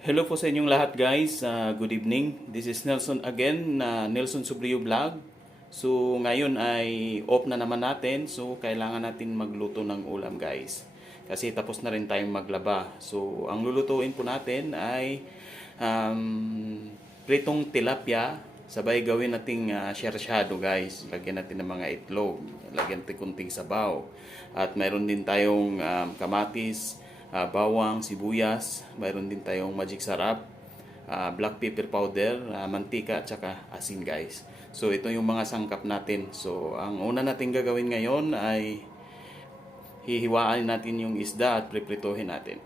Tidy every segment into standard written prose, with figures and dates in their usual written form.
Hello po sa inyong lahat guys. Good evening. This is Nelson again, Nelson Sublio Vlog. So ngayon ay off na naman natin. So kailangan natin magluto ng ulam guys. Kasi tapos na rin tayong maglaba. So ang lulutuin po natin ay pritong tilapia. Sabay gawin nating shershado guys. Lagyan natin ng mga itlog. Lagyan natin kunting sabaw. At mayroon din tayong kamatis, bawang, sibuyas, mayroon din tayong magic sarap, black pepper powder, mantika at saka asin guys. So ito yung mga sangkap natin. So ang una natin gagawin ngayon ay hihiwaan natin yung isda at priprituhin natin.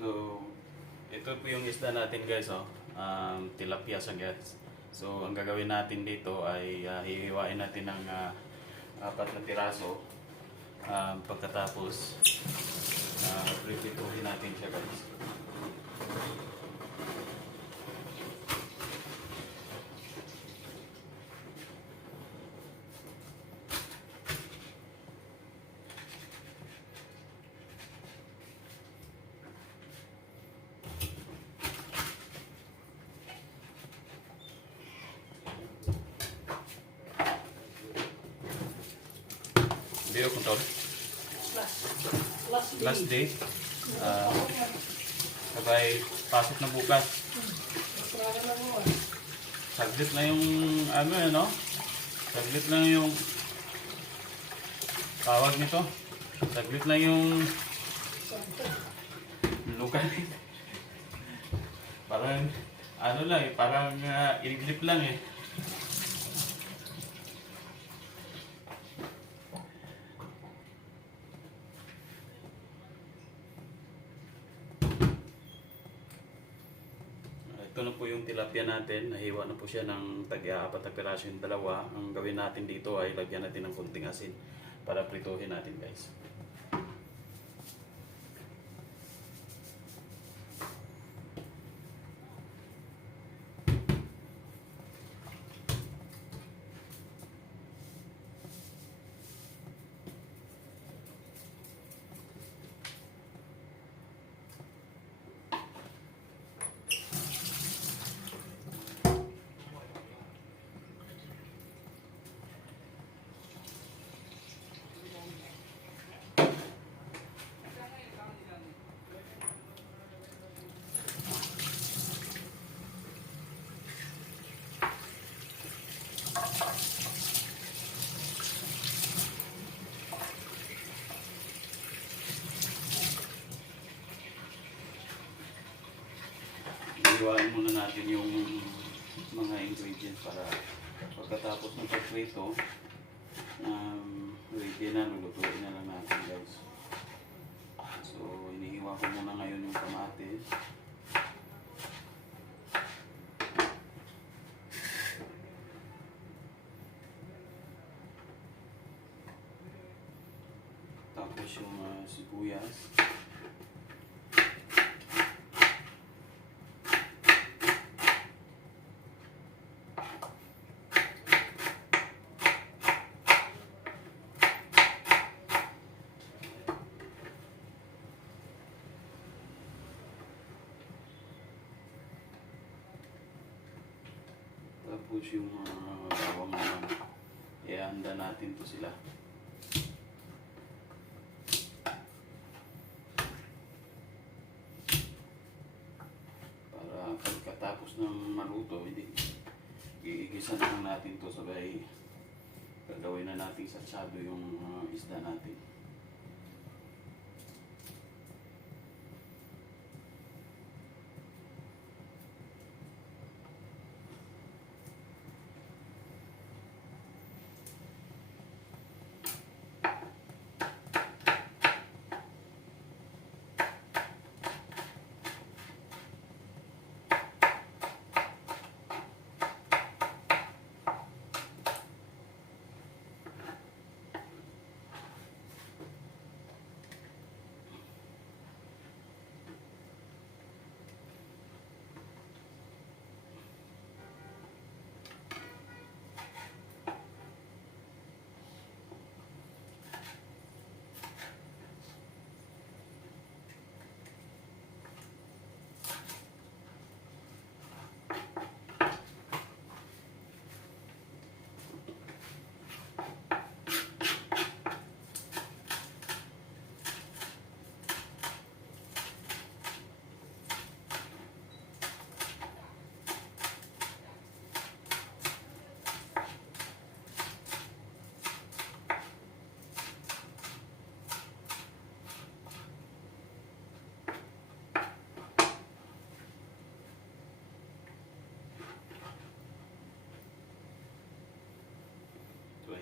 So ito po yung isda natin guys, tilapia siya guys. So, ang gagawin natin dito ay hihiwain natin ng 4 na piraso. Pagkatapos, prepituhin natin siya guys. Video control. Last day. Sabay pasok na bukas. Saglit na yung ano. Saglit lang yung tawag nito. Saglit lang yung lugar. Parang ano lang eh, parang iniglip lang eh. Ito na po yung tilapia natin. Nahiwa na po siya ng tag-4 na piraso yung dalawa. Ang gawin natin dito ay lagyan natin ng kunting asin para prituhin natin guys. Iwain muna natin yung mga ingredients para pagkatapos ng pagprito, ready na, lulutuin na lang natin guys. So, inihiwa ko muna ngayon yung kamatis. Tapos yung sibuyas. Tapos yung bawang naman, ihanda natin to sila. Para pagkatapos ng maluto, iigisa na lang natin to sabay gagawin na natin satsado yung isda natin.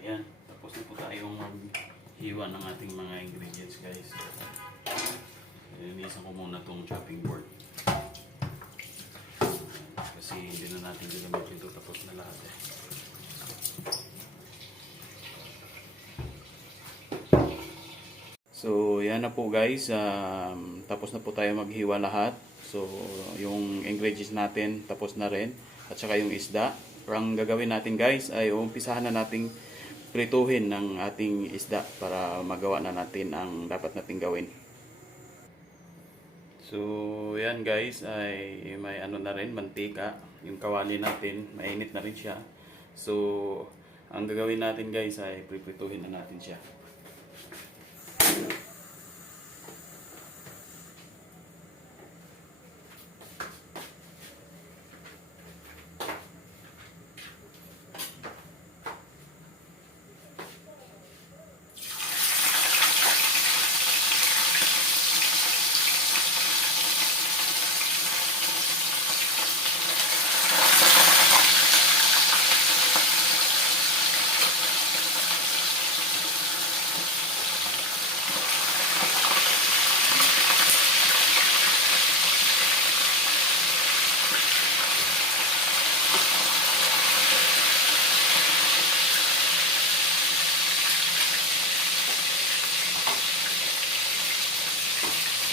Ayan, tapos na po tayong maghiwa ng ating mga ingredients guys. Linisan ko muna itong chopping board. Kasi hindi na natin ginamit ito, tapos na lahat eh. So yan na po guys, tapos na po tayo maghiwa lahat. So yung ingredients natin tapos na rin, at saka yung isda. Ang gagawin natin guys ay umpisahan na nating prituhin ng ating isda para magawa na natin ang dapat nating gawin. So yan guys, ay may ano na rin, mantika. Yung kawali natin, mainit na rin siya. So ang gagawin natin guys ay prituhin na natin siya.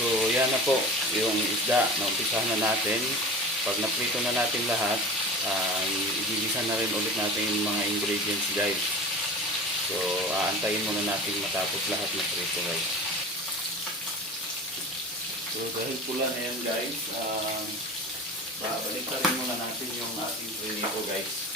So yan na po yung isda, naumpisahan na natin. Pag naprito na natin lahat, igigisa na rin ulit natin yung mga ingredients guys. So aantayin muna natin matapos lahat na prito guys. So dahil pula na yan guys, babalik rin muna natin yung ating prito guys.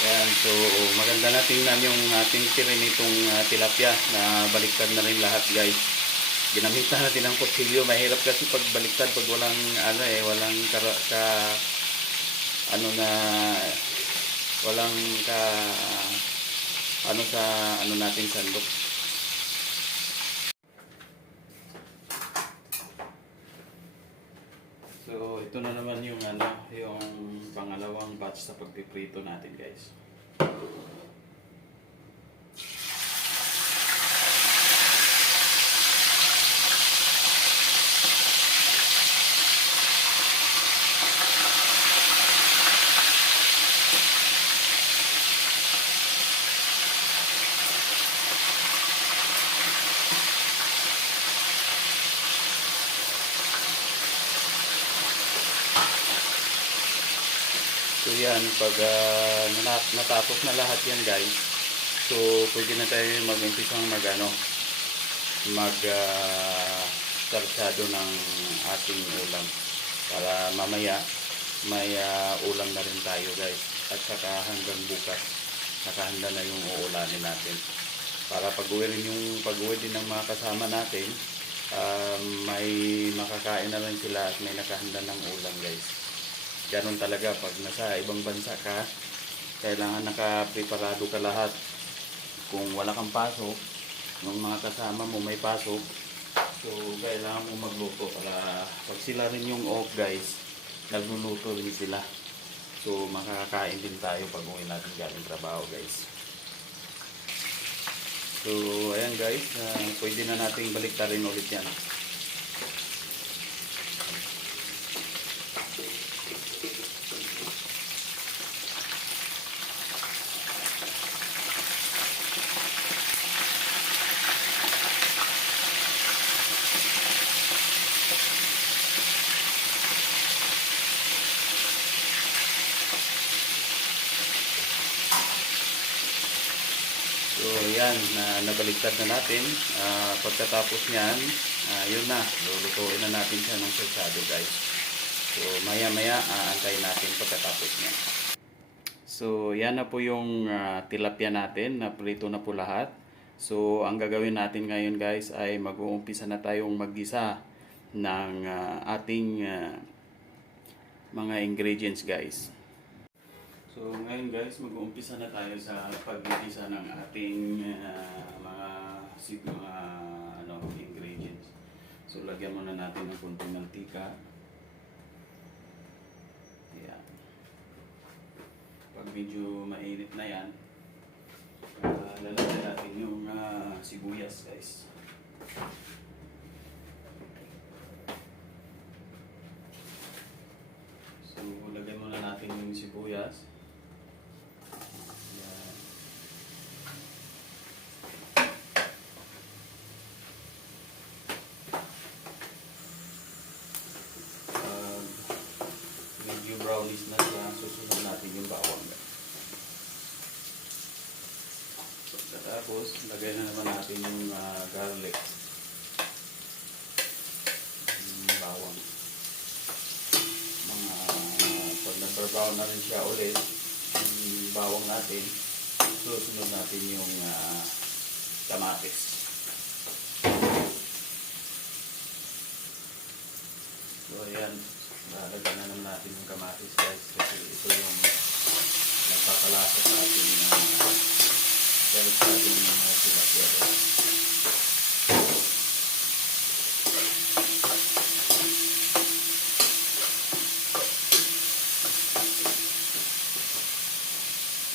Yan, so maganda na tingnan yung ating nitong tilapia na baliktad na rin lahat guys. Ginamitan natin ng kutsilyo, mahirap kasi pag baliktad pag walang walang sa natin sandok. So ito na naman yung yung pangalawang batch sa pagpiprito natin guys. So yan, pag natapos na lahat yan guys, so pwede na tayo mag-umpisang sarsyado ng ating ulam para mamaya may ulam na rin tayo guys, at saka hanggang bukas nakahanda na yung uulanin natin para pag-uwi din ng mga kasama natin, may makakain na rin sila at may nakahanda ng ulam guys. Ganon talaga pag nasa ibang bansa ka, kailangan nakapreparado ka lahat. Kung wala kang pasok, ng mga kasama mo may pasok, so kailangan mo magluto para pag sila rin yung off guys, nagluluto rin sila. So makakain din tayo pag uwi natin galing trabaho guys. So ayan guys, pwede na nating baliktarin ulit yan. So yan, nabaliktad na natin. Pagkatapos niyan, yun na, lulutuin na natin siya ng sarsyado guys. So maya maya aantayin natin pagkatapos niyan. So yan na po yung tilapia natin, na prito na po lahat. So, ang gagawin natin ngayon guys ay mag-uumpisa na tayong maggisa ng ating mga ingredients guys. So, ngayon guys, mag-uumpisa na tayo sa paggisa ng ating mga ingredients. So, lagyan muna natin ng konting mantika. Ayan. Pag medyo mainit na yan, lalagyan natin yung sibuyas guys. So, lagyan muna natin yung sibuyas. Ayan. Medyo brownish na siya, susunod natin yung bawang guys. Tapos, lagay na naman natin yung garlic. Yung bawang. Pag nag-brown na rin siya ulit, yung bawang natin, susunod natin yung kamatis. So, ayan. Lalagyan na naman natin yung kamatis guys, kasi ito yung nagpapalasa sa ating pero sa ating mga tilapia.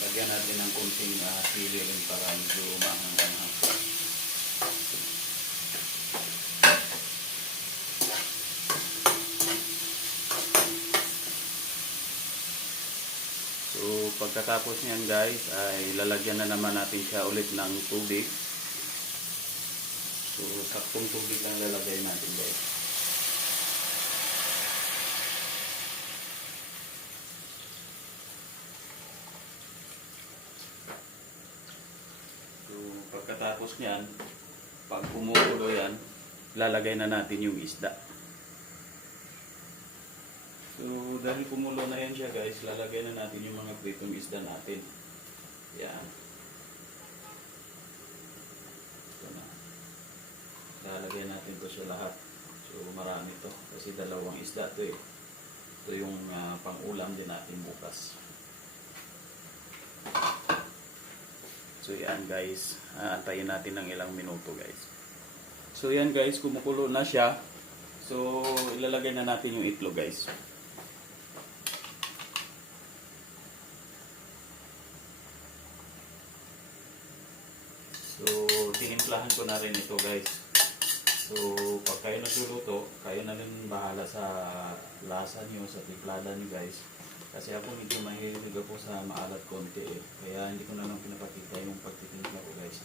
Lagyan natin ng kunting sili rin para medyo maanghang-anghang. So, pagkatapos niyan guys, ay lalagyan na naman natin siya ulit ng tubig. So, saktong tubig lang lalagay natin guys. So, pagkatapos niyan, pag kumukulo yan, lalagay na natin yung isda. So, dahil kumulo na yan siya guys, lalagay na natin yung mga pritong isda natin. Yan. Ito na. Lalagay natin to sa lahat. So, marami to. Kasi dalawang isda to eh. Ito yung pang-ulam din natin bukas. So, yan guys. Antayin natin ng ilang minuto guys. So, yan guys. Kumukulo na siya. So, ilalagay na natin yung itlog guys. So, tinimplahan ko na rin ito guys. So, pag kayo nagluluto, kayo na rin bahala sa lasa niyo, sa timplada niyo guys. Kasi ako medyo mahilig ako sa maalat konti eh. Kaya hindi ko na lang pinapakita yung pagtitimpla ko guys.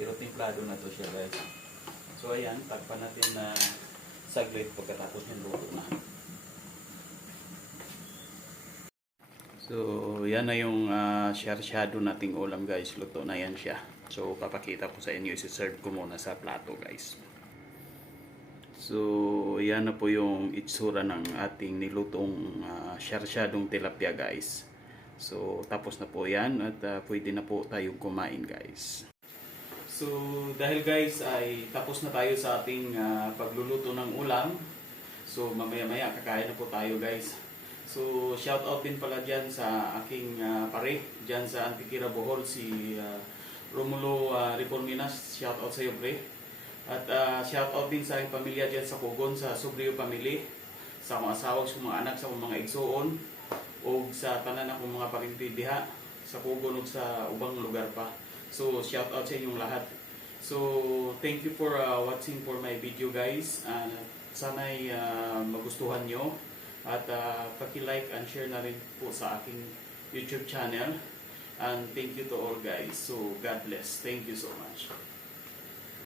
Pero timplado na to siya guys. So, ayan, takpan natin na saglit pagkatapos yung luto na. So, yan na yung sarsyado nating ulam guys. Luto na yan siya. So, papakita ko sa inyo. Isi-serve ko muna sa plato guys. So, yan na po yung itsura ng ating nilutong sarsyadong tilapia guys. So, tapos na po yan at pwede na po tayong kumain guys. So, dahil guys ay tapos na tayo sa ating pagluluto ng ulam. So, mamaya-maya kakain na po tayo guys. So, shout out din pala dyan sa aking pare, dyan sa Antiquera Bohol, si Romulo Reforminas. Shout out sa iyo pre. At shout out din sa aking pamilya dyan sa Kugon, sa Sobrio Family, sa mga asawa, sa mga anak, sa mga igsoon, o sa tanan akong mga parinti diha, sa Kugon o sa ubang lugar pa. So, shout out sa inyong lahat. So, thank you for watching for my video guys. Sana'y magustuhan nyo. At paki-like and share na rin po sa aking YouTube channel. And thank you to all guys. So, God bless. Thank you so much.